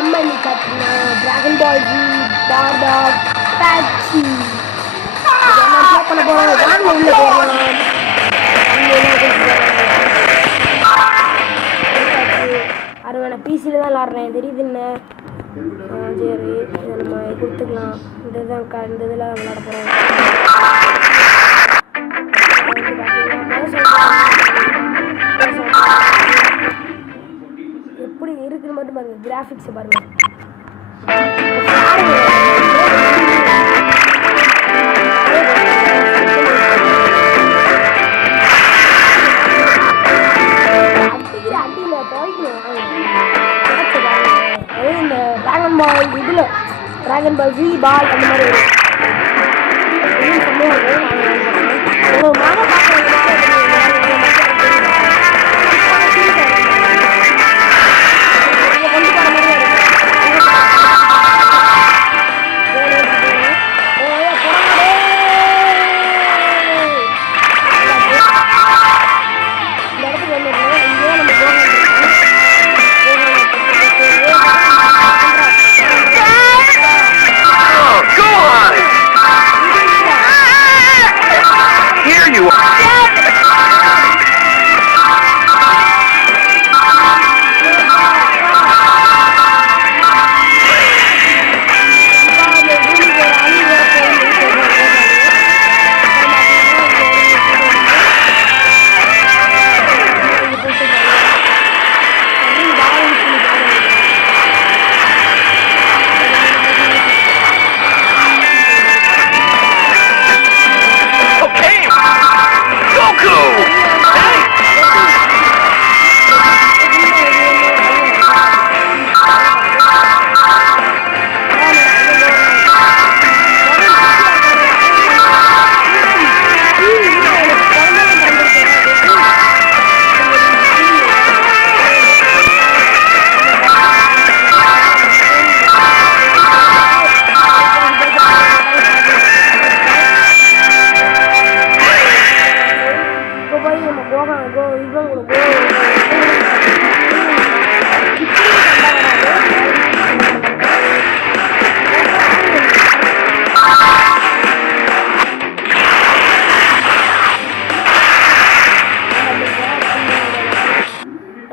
நம்ம இன்னைக்கு பார்த்தீங்கன்னா டிராகன் பால் ஜி பார்டா பேட்சி என்ன ப்ளே பண்ண போகிறோம். வாங்க உள்ள போகலாம். அறுவடை பிசியில் தான் விளாட்றேன் தெரியுதுன்னு. சரி இதை நம்ம கொடுத்துக்கலாம். இந்த இதில் விளாட போகிறோம். எப்படி இருக்குன்னு மட்டும் பாருங்க. கிராஃபிக்ஸை பாருங்க. இந்த டிராகன் பால் இதில் டிராகன் பால் ஜி பால் அந்த மாதிரி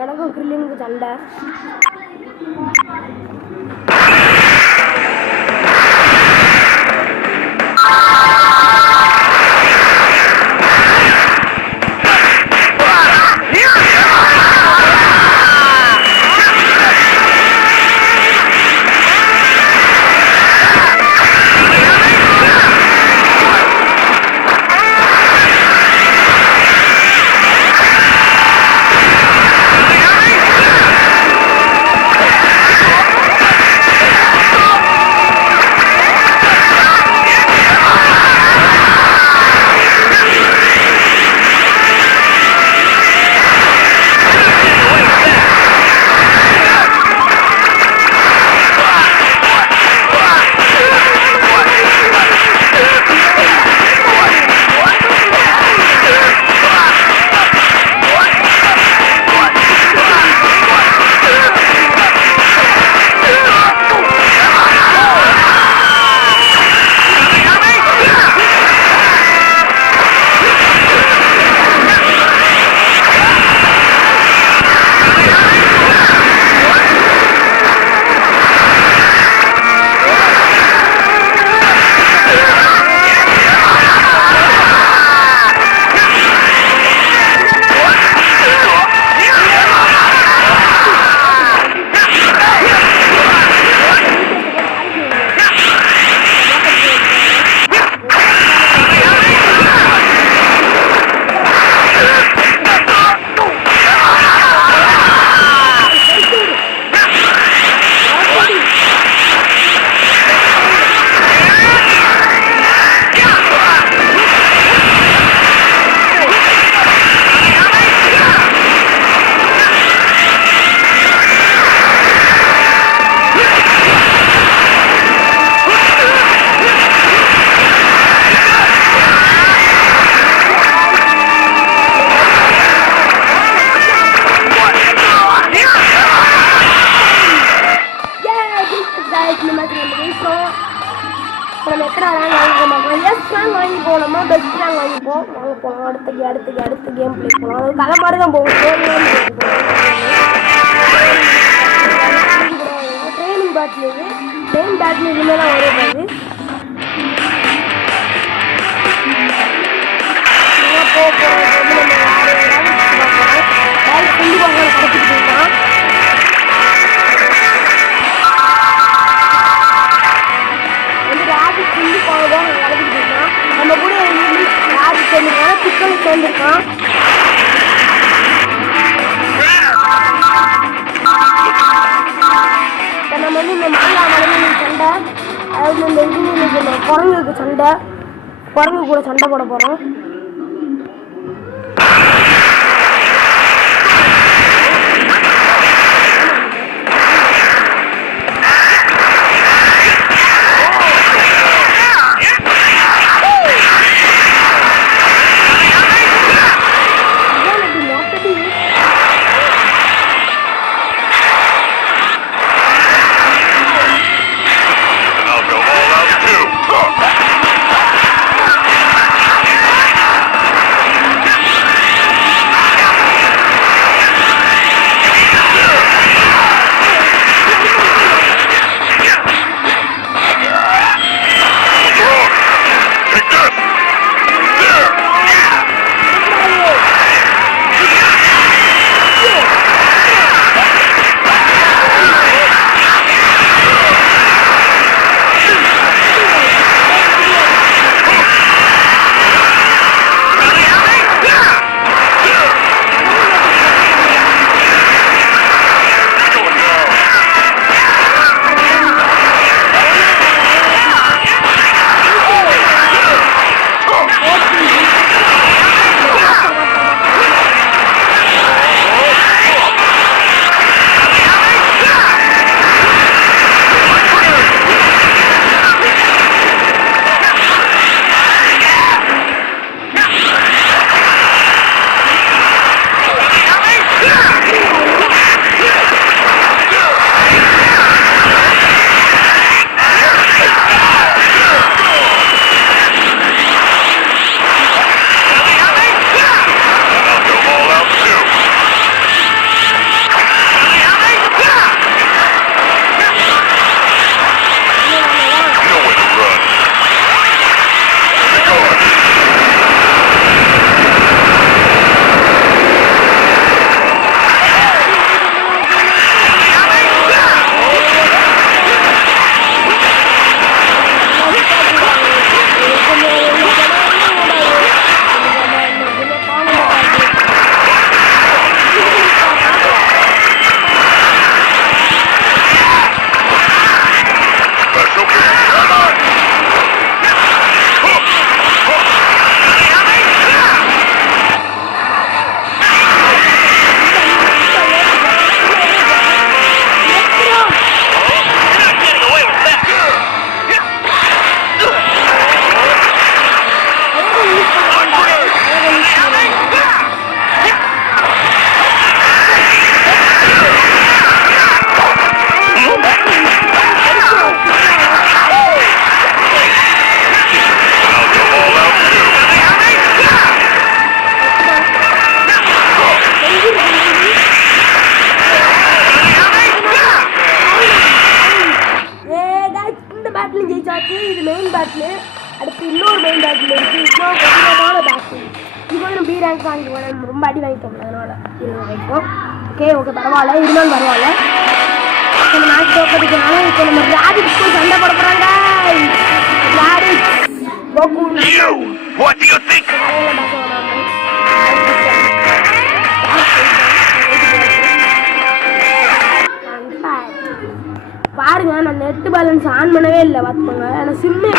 எனக்கும் கிரில்லினுக்கு சண்டை. நம்ம எத்தனை ரேங்க் வாங்கிப்போம் எஸ் ரேங்க் வாங்கிப்போம் நம்ம பெஸ்ட் ரேங்க் வாங்கிப்போம் வாங்க போகலாம் அடுத்த கேம் ப்ளே போகலாம் அது கதை மாதிரி தான் போகும் ட்ரெயினிங் பேட்டில் இது ட்ரெயின் பேட்டில் இதுமாதிரி தான் வருது கிடச்சிட்டு போயிட்டான் குஞ்சு போகதான் நடந்துட்டு இருக்கான் நம்ம கூட யாரு சேர்ந்துருக்கான் சிக்கன் சேர்ந்துருக்கான் இப்போ நம்ம இந்த மாங்கா மலைமை சண்டை அதாவது இந்த இது குரங்குக்கு சண்டை குரங்கு கூட சண்டை போட போகிறோம் இது மெயின் பேட்டில். அடுத்து இன்னொரு மெயின் பேட்டில் இருக்குது. இன்னொரு கடினமான பேட்டில். இது வந்து நம்ம பி ரேங்க் வாங்கிக்குவோம். ரொம்ப அடி வாங்கிட்டோம், அதனால் இது வாங்கிப்போம். ஓகே பரவாயில்ல, இருந்தாலும் பரவாயில்ல. நம்ம மேட்ச் தோக்கிறதுனால இப்போ நம்ம ராபிட்ஸ் போய் சண்டை போட போகிறாங்க. ராபிட்ஸ் பாருங்க, நான் நெட் பேலன்ஸ் ஆன் பண்ணவே இல்லை பார்த்துக்கோங்க. ஆனால் சிம்மு